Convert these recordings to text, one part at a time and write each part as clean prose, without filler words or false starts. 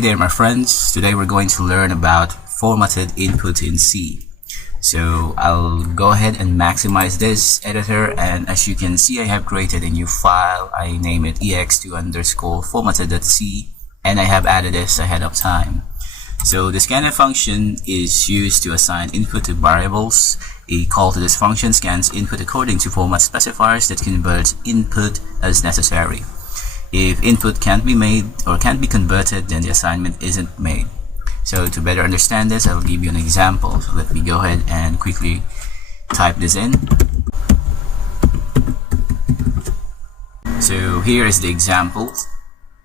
Hey there my friends, today we're going to learn about formatted input in C. So I'll go ahead and maximize this editor, and as you can see I have created a new file. I name it ex2_formatted.c, and I have added this ahead of time. So the scanf function is used to assign input to variables. A call to this function scans input according to format specifiers that converts input as necessary. If input can't be made or can't be converted, then the assignment isn't made. So to better understand this, I'll give you an example. So let me go ahead and quickly type this in. So here is the example,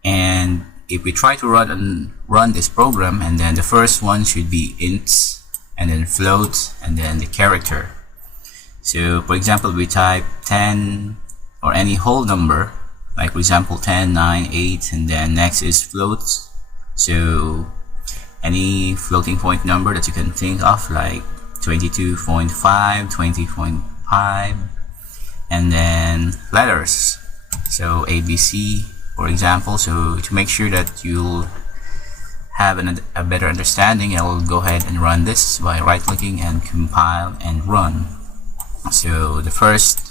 and if we try to run this program, and then the first one should be ints, and then float, and then the character. So for example, we type 10 or any whole number, like for example 10, 9, 8, and then next is float. So any floating point number that you can think of, like 22.5, 20.5, and then letters, so ABC for example. So to make sure that you'll have a better understanding, I'll go ahead and run this by right clicking and compile and run. So the first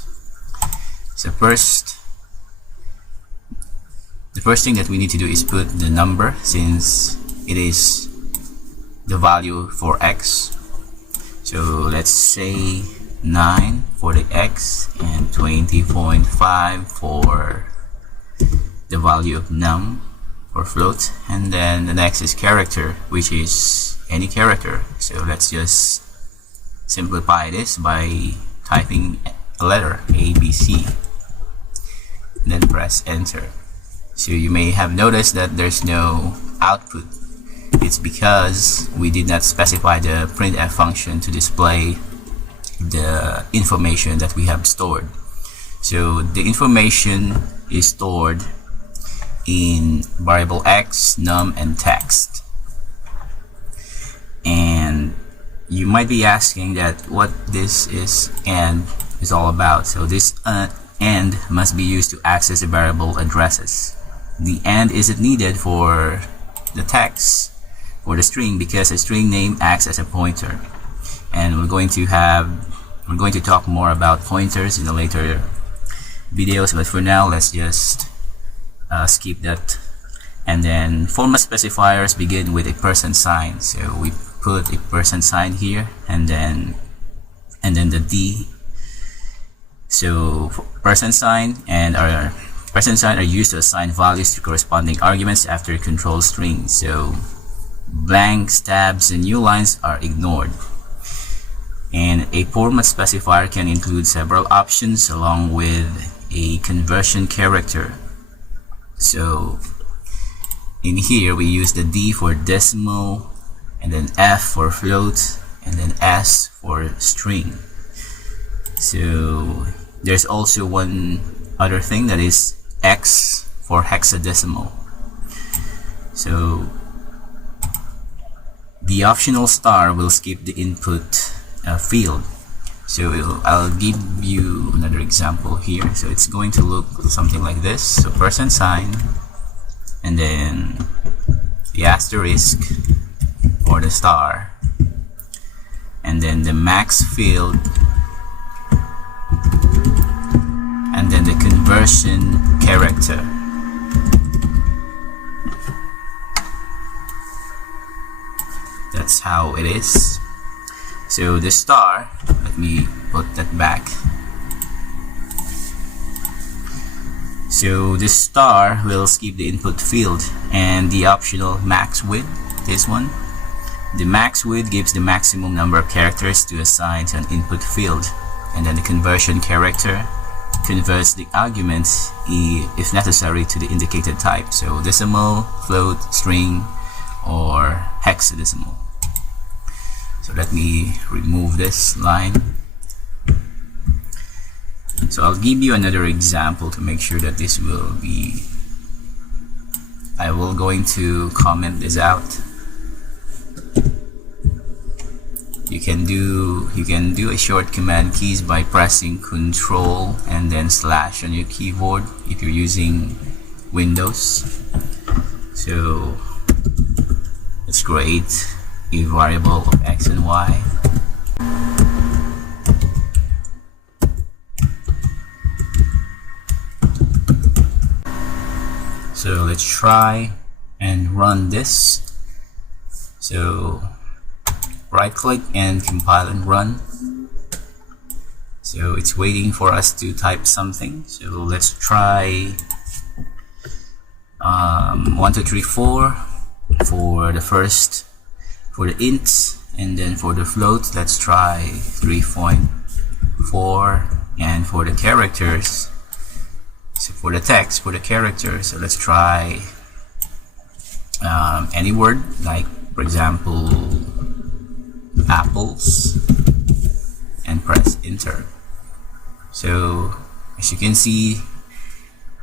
thing that we need to do is put the number, since it is the value for x. So let's say 9 for the x and 20.5 for the value of num or float, and then the next is character, which is any character. So let's just simplify this by typing a letter ABC and then press enter. So you may have noticed that there's no output. It's because we did not specify the printf function to display the information that we have stored. So the information is stored in variable x, num, and text. And you might be asking that what this is and is all about. So this and must be used to access the variable addresses. The and isn't needed for the text or the string, because a string name acts as a pointer, and we're going to talk more about pointers in the later videos, but for now let's just skip that. And then format specifiers begin with a % sign, so we put a % sign here, and then the D. So % sign and our % sign are used to assign values to corresponding arguments after control strings. So blanks, tabs, and new lines are ignored. And a format specifier can include several options along with a conversion character. So in here we use the D for decimal, and then F for float, and then S for string. So there's also one other thing, that is X for hexadecimal. So the optional star will skip the input field. So I'll give you another example here. So it's going to look something like this. So % sign, and then the asterisk or the star, and then the max field, and then the conversion character. That's how it is. So the star, let me put that back. So this star will skip the input field, and the optional max width, this one, the max width gives the maximum number of characters to assign to an input field, and then the conversion character converts the arguments if necessary to the indicated type, so decimal, float, string, or hexadecimal. So let me remove this line. So I'll give you another example to make sure that this will be, I will going to comment this out. You can do a short command keys by pressing Control and then / on your keyboard if you're using Windows. So create a variable of x and y. So let's try and run this. So right click and compile and run. So it's waiting for us to type something. So let's try 1 2 3 4 for the first, for the ints, and then for the float let's try 3.4, and for the characters, so for the text, for the characters, so let's try any word, like for example apples, and press enter. So as you can see,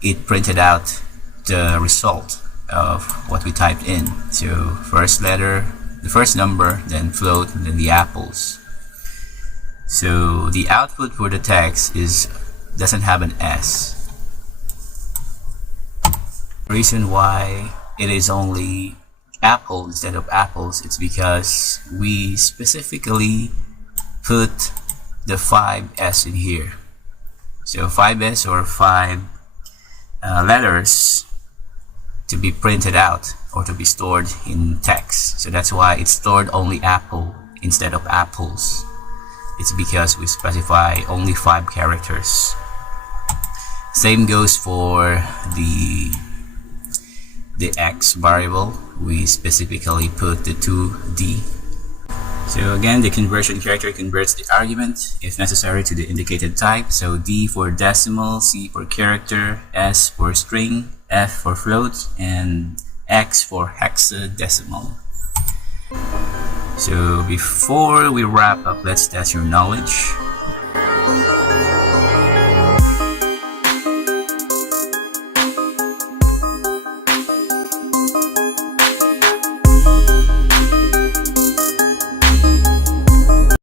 it printed out the result of what we typed in. So first letter, the first number, then float, and then the apples. So the output for the text doesn't have an S. The reason why it is only apple instead of apples, it's because we specifically put the 5S in here. So 5S, or 5 letters, to be printed out or to be stored in text. So that's why it's stored only apple instead of apples. It's because we specify only 5 characters. Same goes for the X variable. We specifically put the 2D. So again, the conversion character converts the argument, if necessary, to the indicated type. So D for decimal, C for character, S for string, F for float, and X for hexadecimal. So before we wrap up, let's test your knowledge.